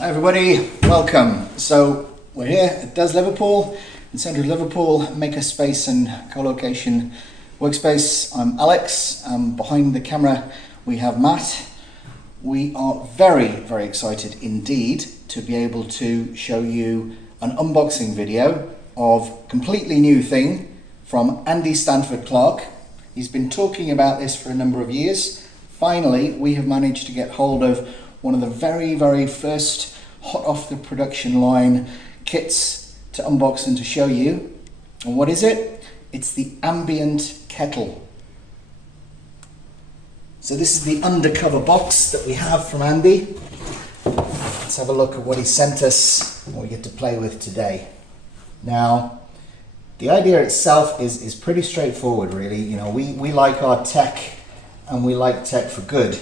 Hi everybody, welcome. So we're here at Does Liverpool, in central Liverpool, makerspace and co-location workspace. I'm Alex. Behind the camera we have Matt. We are very, very excited indeed to be able to show you an unboxing video of a completely new thing from Andy Stanford-Clark. He's been talking about this for a number of years. Finally, we have managed to get hold of one of the very, very first hot off the production line kits to unbox and to show you. And what is it? It's the Ambient Kettle. So this is the undercover box that we have from Andy. Let's have a look at what he sent us and what we get to play with today. Now, the idea itself is pretty straightforward, really. You know, we like our tech and we like tech for good.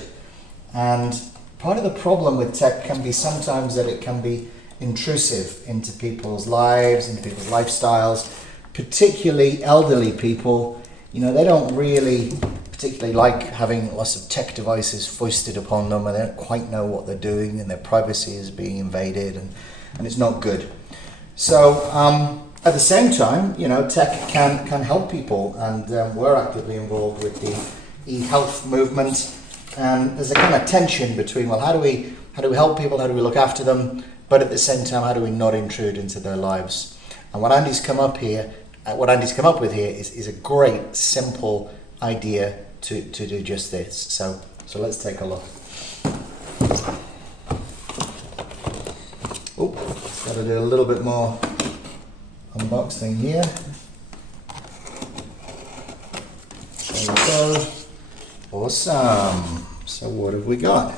And part of the problem with tech can be sometimes that it can be intrusive into people's lives, into people's lifestyles, particularly elderly people. You know, they don't really particularly like having lots of tech devices foisted upon them, and they don't quite know what they're doing, and their privacy is being invaded, and it's not good. So at the same time, you know, tech can help people, and we're actively involved with the e-health movement. And there's a kind of tension between, well, how do we help people, how do we look after them, but at the same time, how do we not intrude into their lives? And what Andy's come up with here is a great, simple idea to do just this. So let's take a look. Oh, got to do a little bit more unboxing here. There we go. Awesome. So what have we got?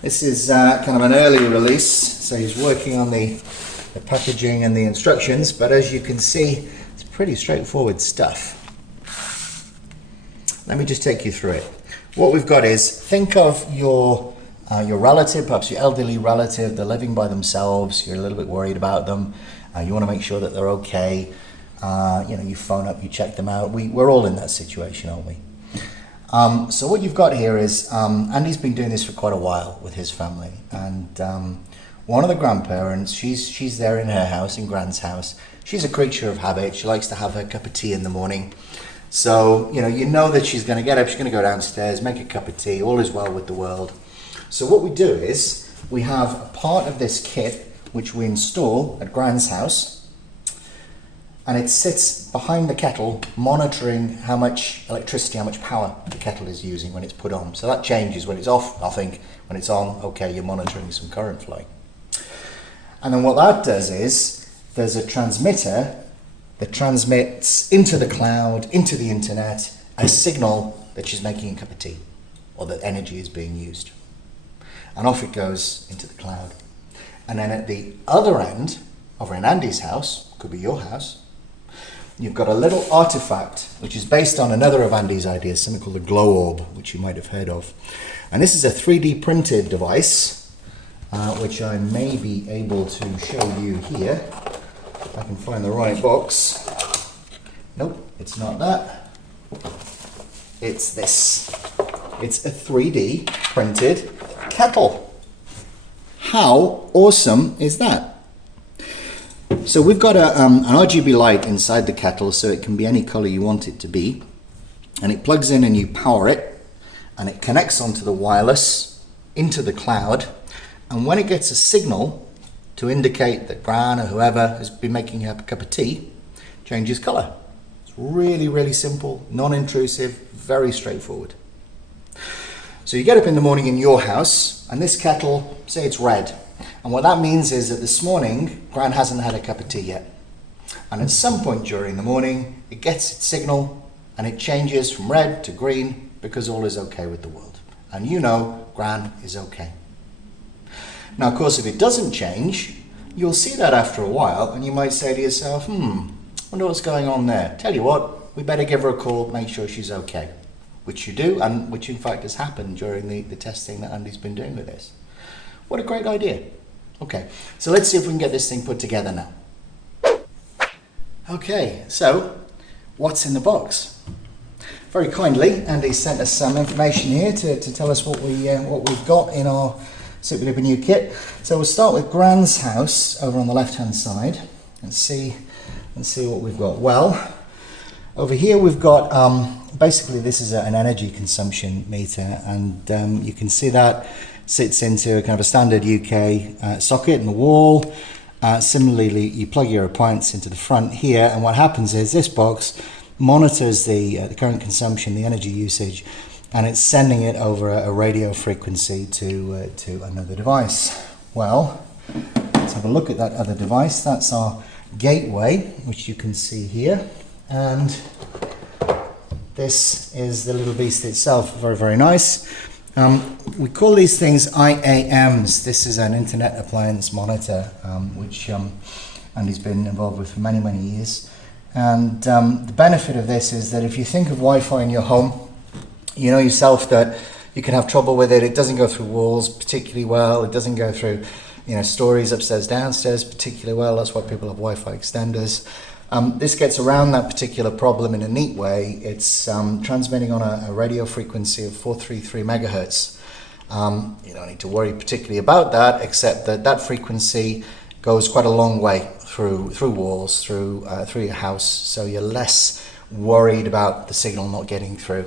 This is kind of an early release, so he's working on the packaging and the instructions, but as you can see, it's pretty straightforward stuff. Let me just take you through it. What we've got is, think of your relative, perhaps your elderly relative. They're living by themselves, you're a little bit worried about them, you want to make sure that they're okay. You know, you phone up, you check them out. We're all in that situation, aren't we? So what you've got here is, Andy's been doing this for quite a while with his family, and one of the grandparents, she's there in her house, in Gran's house. She's a creature of habit. She likes to have her cup of tea in the morning. So, you know that she's going to get up, she's going to go downstairs, make a cup of tea, all is well with the world. So what we do is, we have a part of this kit which we install at Gran's house, and it sits behind the kettle monitoring how much electricity, how much power the kettle is using when it's put on. So that changes. When it's off, nothing. When it's on, okay, you're monitoring some current flowing. And then what that does is, there's a transmitter that transmits into the cloud, into the internet, a signal that she's making a cup of tea, or that energy is being used. And off it goes into the cloud. And then at the other end, over in Andy's house, could be your house, you've got a little artifact which is based on another of Andy's ideas, something called a glow orb, which you might have heard of. And this is a 3D printed device, which I may be able to show you here. If I can find the right box. Nope, it's not that. It's this. It's a 3D printed kettle. How awesome is that? So we've got an RGB light inside the kettle, so it can be any color you want it to be, and it plugs in and you power it, and it connects onto the wireless into the cloud, and when it gets a signal to indicate that Gran or whoever has been making a cup of tea, changes color. It's really, really simple, non-intrusive, very straightforward. So you get up in the morning in your house, and this kettle, say it's red. And what that means is that this morning, Gran hasn't had a cup of tea yet. And at some point during the morning, it gets its signal and it changes from red to green because all is okay with the world. And you know Gran is okay. Now, of course, if it doesn't change, you'll see that after a while and you might say to yourself, wonder what's going on there. Tell you what, we better give her a call, make sure she's okay. Which you do, and which in fact has happened during the testing that Andy's been doing with this. What a great idea. Okay, so let's see if we can get this thing put together now. Okay, so what's in the box? Very kindly, Andy sent us some information here to tell us what we've got in our super duper new kit. So we'll start with Gran's house over on the left hand side and see what we've got. Well, over here we've got basically this is an energy consumption meter, and you can see that sits into a kind of a standard UK socket in the wall. Similarly, you plug your appliance into the front here, and what happens is this box monitors the current consumption, the energy usage, and it's sending it over a radio frequency to another device. Well, let's have a look at that other device. That's our gateway, which you can see here, and this is the little beast itself. Very, very nice. We call these things IAMs. This is an internet appliance monitor, which Andy's been involved with for many, many years. And the benefit of this is that if you think of Wi-Fi in your home, you know yourself that you can have trouble with it. It doesn't go through walls particularly well. It doesn't go through, stories upstairs, downstairs particularly well. That's why people have Wi-Fi extenders. This gets around that particular problem in a neat way. It's transmitting on a radio frequency of 433 megahertz. You don't need to worry particularly about that, except that frequency goes quite a long way through walls, through your house, so you're less worried about the signal not getting through.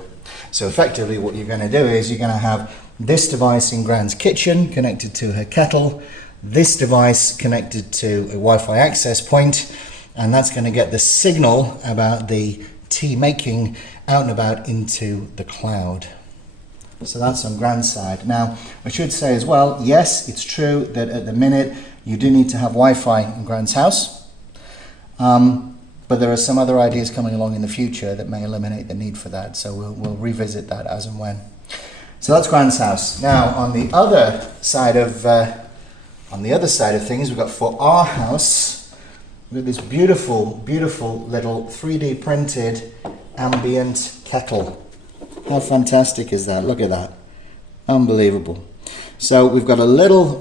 So effectively what you're going to do is you're going to have this device in Gran's kitchen connected to her kettle, this device connected to a Wi-Fi access point, and that's going to get the signal about the tea making out and about into the cloud. So that's on Gran's side. Now, I should say as well, yes, it's true that at the minute you do need to have Wi-Fi in Gran's house, but there are some other ideas coming along in the future that may eliminate the need for that. So we'll revisit that as and when. So that's Gran's house. Now, on the other side of things, we've got for our house. We've got this beautiful, beautiful little 3D printed ambient kettle. How fantastic is that? Look at that. Unbelievable. So we've got a little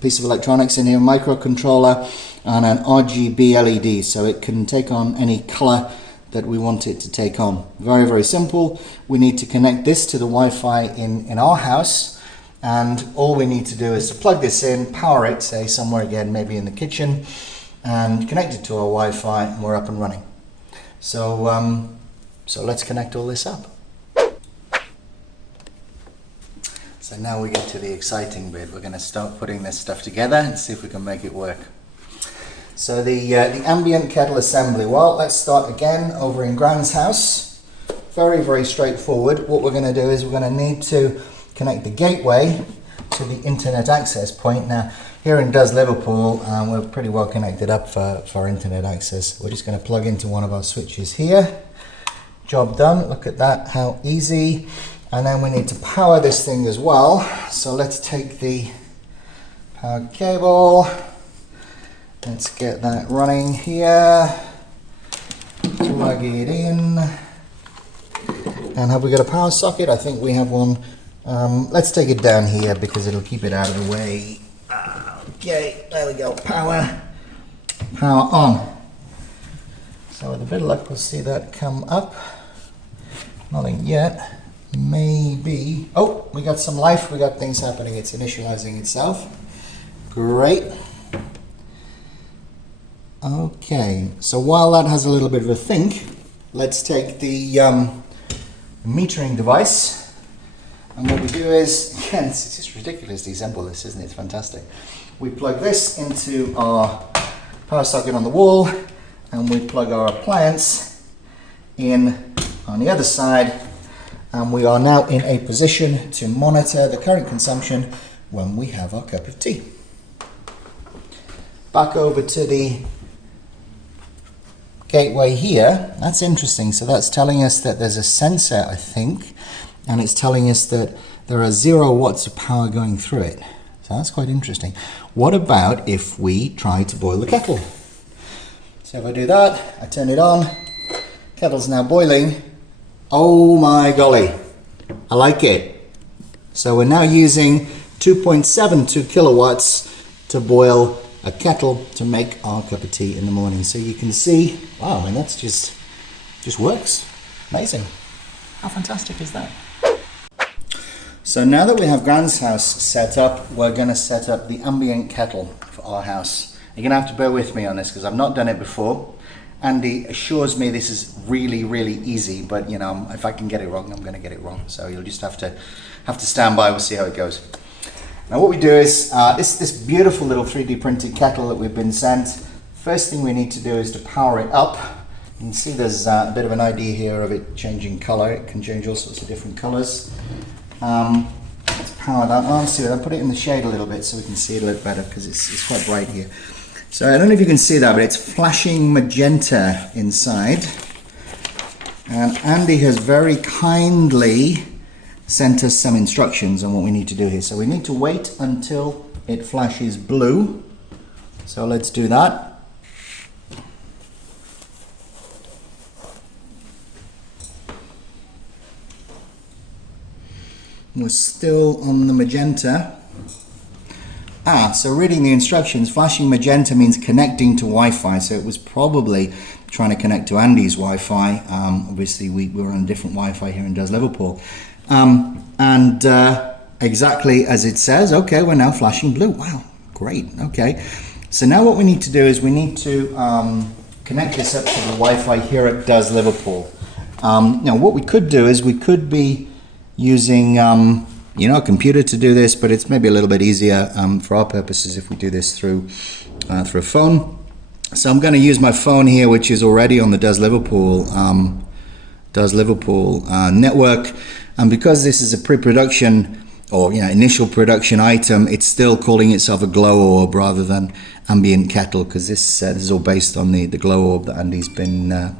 piece of electronics in here, microcontroller and an RGB LED, so it can take on any color that we want it to take on. Very, very simple. We need to connect this to the Wi-Fi in our house, and all we need to do is to plug this in, power it, say somewhere again, maybe in the kitchen, and connect it to our Wi-Fi, and we're up and running. So, so let's connect all this up. So now we get to the exciting bit. We're going to start putting this stuff together and see if we can make it work. So the ambient kettle assembly. Well, let's start again over in Gran's house. Very, very straightforward. What we're going to do is we're going to need to connect the gateway to the internet access point. Now, here in Liverpool, we're pretty well connected up for internet access. We're just going to plug into one of our switches here. Job done. Look at that, how easy. And then we need to power this thing as well. So let's take the power cable. Let's get that running here. Plug it in. And have we got a power socket? I think we have one. Let's take it down here because it'll keep it out of the way. Okay, there we go. Power on. So with a bit of luck, we'll see that come up. Nothing yet. Maybe. Oh, we got some life. We got things happening. It's initializing itself. Great. Okay, so while that has a little bit of a think, let's take the metering device, and what we do is, again, it's just ridiculously simple, this, isn't it? It's fantastic. We plug this into our power socket on the wall, and we plug our appliance in on the other side, and we are now in a position to monitor the current consumption when we have our cup of tea. Back over to the gateway here. That's interesting. So that's telling us that there's a sensor, I think, and it's telling us that there are 0 watts of power going through it. So that's quite interesting. What about if we try to boil the kettle? So if I do that, I turn it on, kettle's now boiling. Oh my golly, I like it. So we're now using 2.72 kilowatts to boil a kettle to make our cup of tea in the morning. So you can see, wow, I mean, that's just works. Amazing. How fantastic is that? So now that we have Gran's house set up, we're going to set up the ambient kettle for our house. You're going to have to bear with me on this because I've not done it before. Andy assures me this is really, really easy, but you know, if I can get it wrong, I'm going to get it wrong. So you'll just have to stand by. We'll see how it goes. Now what we do is, this beautiful little 3D printed kettle that we've been sent. First thing we need to do is to power it up. You can see there's a bit of an idea here of it changing color. It can change all sorts of different colors. Let's power that on. See, I'll put it in the shade a little bit so we can see it a little better because it's quite bright here. So I don't know if you can see that, but it's flashing magenta inside. And Andy has very kindly sent us some instructions on what we need to do here. So we need to wait until it flashes blue. So let's do that. We're still on the magenta. So reading the instructions, flashing magenta means connecting to Wi-Fi. So it was probably trying to connect to Andy's Wi-Fi. Obviously we were on a different Wi-Fi here in Liverpool. Exactly as it says, okay, we're now flashing blue. Wow, great, okay. So now what we need to do is we need to connect this up to the Wi-Fi here at Liverpool. Now what we could do is we could be using you know, a computer to do this, but it's maybe a little bit easier for our purposes if we do this through a phone. So I'm going to use my phone here, which is already on the Liverpool network, and because this is a pre-production or initial production item, it's still calling itself a glow orb rather than ambient kettle, because this is all based on the glow orb that Andy's been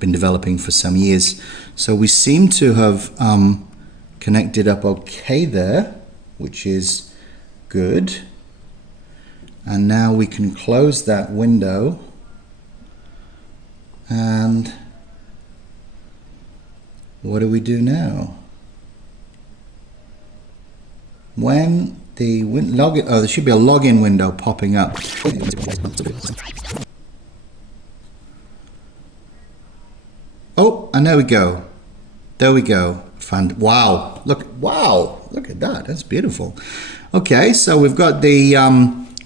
developing for some years. So we seem to have connected up okay there, which is good. And now we can close that window, and what do we do now? When the login, there should be a login window popping up. Oh, and there we go. There we go. Wow, look at that. That's beautiful. Okay, so we've got the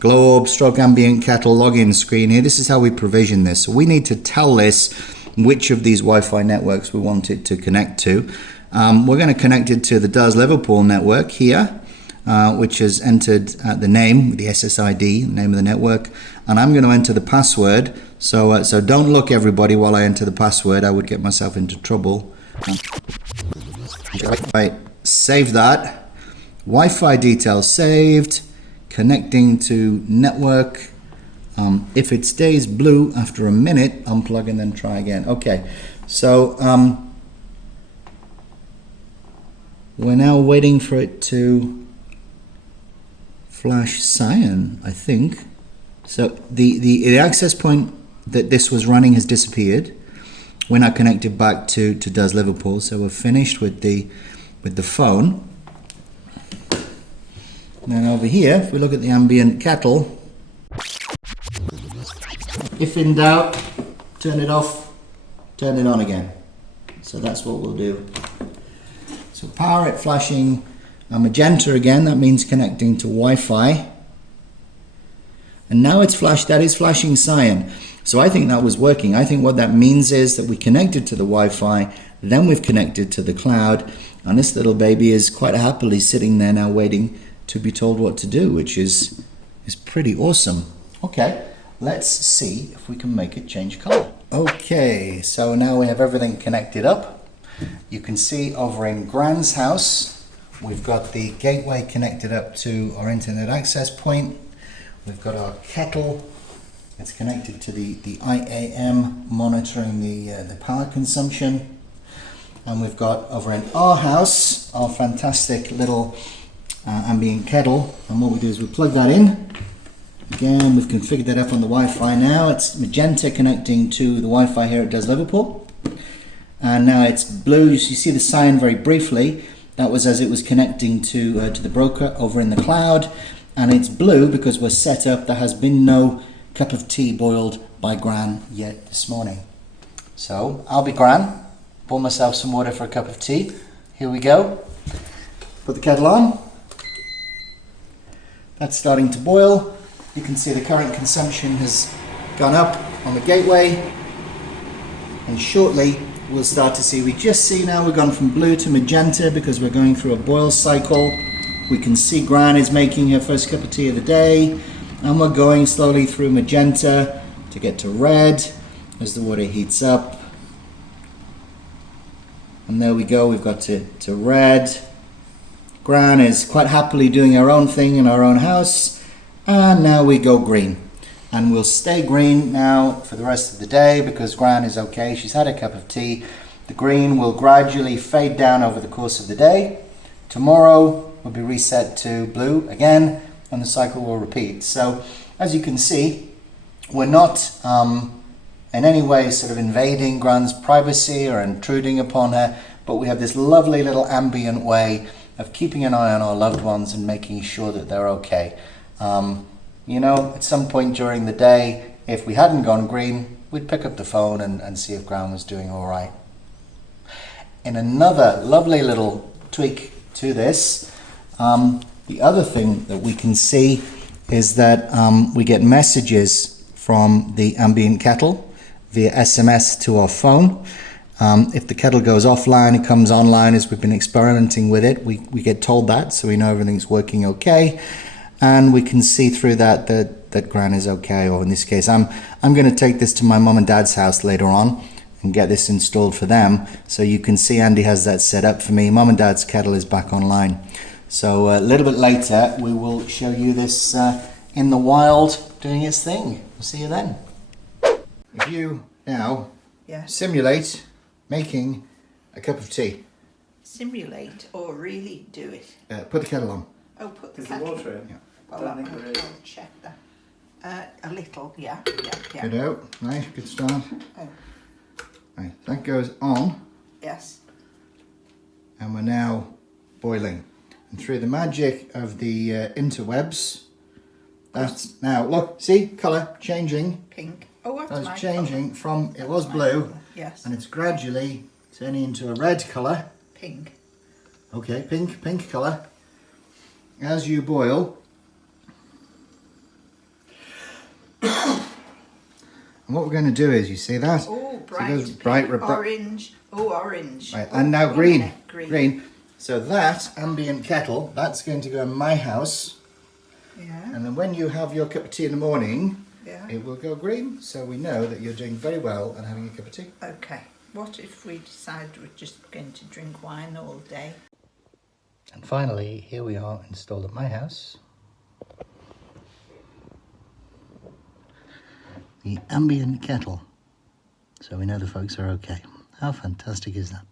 glow orb stroke ambient kettle login screen here. This is how we provision this. So we need to tell this which of these Wi-Fi networks we want it to connect to. We're going to connect it to the Liverpool network here, which has entered the name, the SSID, name of the network, and I'm going to enter the password. So don't look, everybody, while I enter the password. I would get myself into trouble. Right, save that. Wi-Fi details saved. Connecting to network. If it stays blue after a minute, unplug and then try again. Okay, so we're now waiting for it to flash cyan, I think. So the access point that this was running has disappeared. We're now connected back to Liverpool, so we're finished with the phone. And then over here, if we look at the ambient kettle, if in doubt, turn it off, turn it on again. So that's what we'll do. So power it flashing magenta again, that means connecting to Wi-Fi. And now it's flashed, that is flashing cyan. So I think that was working. I think what that means is that we connected to the Wi-Fi, then we've connected to the cloud, and this little baby is quite happily sitting there now waiting to be told what to do, which is pretty awesome. Okay, let's see if we can make it change color. Okay, so now we have everything connected up. You can see over in Gran's house, we've got the gateway connected up to our internet access point. We've got our kettle. It's connected to the IAM monitoring the power consumption. And we've got over in our house, our fantastic little ambient kettle. And what we do is we plug that in. Again, we've configured that up on the Wi-Fi now. It's magenta connecting to the Wi-Fi here at Liverpool. And now it's blue. You see the cyan very briefly. That was as it was connecting to the broker over in the cloud. And it's blue because we're set up. There has been no cup of tea boiled by Gran yet this morning. So I'll be Gran. Pour myself some water for a cup of tea. Here we go. Put the kettle on. That's starting to boil. You can see the current consumption has gone up on the gateway. And shortly we'll start to see, we just see now we've gone from blue to magenta because we're going through a boil cycle. We can see Gran is making her first cup of tea of the day. And we're going slowly through magenta to get to red as the water heats up. And there we go, we've got to red. Gran is quite happily doing her own thing in our own house. And now we go green. And we'll stay green now for the rest of the day because Gran is okay. She's had a cup of tea. The green will gradually fade down over the course of the day. Tomorrow will be reset to blue again, and the cycle will repeat. So as you can see, we're not in any way sort of invading Gran's privacy or intruding upon her, but we have this lovely little ambient way of keeping an eye on our loved ones and making sure that they're okay. You know, at some point during the day, if we hadn't gone green, we'd pick up the phone and see if Gran was doing all right. In another lovely little tweak to this, the other thing that we can see is that we get messages from the Ambient Kettle via SMS to our phone. If the kettle goes offline, it comes online as we've been experimenting with it. We get told that, so we know everything's working okay. And we can see through that Gran is okay, or in this case, I'm going to take this to my mum and dad's house later on and get this installed for them. So you can see Andy has that set up for me. Mum and dad's kettle is back online. So a little bit later, we will show you this in the wild doing its thing. We'll see you then. If you now simulate making a cup of tea. Simulate or really do it? Put the kettle on. Oh, put the Is kettle the water in? Yeah. Well, I'll check that. A little, yeah. Good out. Nice, good start. Oh. Right, that goes on. Yes. And we're now boiling. And through the magic of the interwebs, that's now, look, see, colour changing. Pink. Oh, that's That's my changing colour. from, it was blue, Colour. Yes. and it's gradually turning into a red colour. Pink. Okay, pink colour. As you boil, and what we're going to do is, you see that? Oh, So bright, it goes pink, bright, orange. Oh, orange. Right, Oh, and now one green. minute, Green. So that Ambient Kettle, that's going to go in my house. Yeah. And then when you have your cup of tea in the morning, Yeah. it will go green. So we know that you're doing very well and having a cup of tea. Okay. What if we decide we're just going to drink wine all day? And finally, here we are installed at my house. The Ambient Kettle. So we know the folks are okay. How fantastic is that?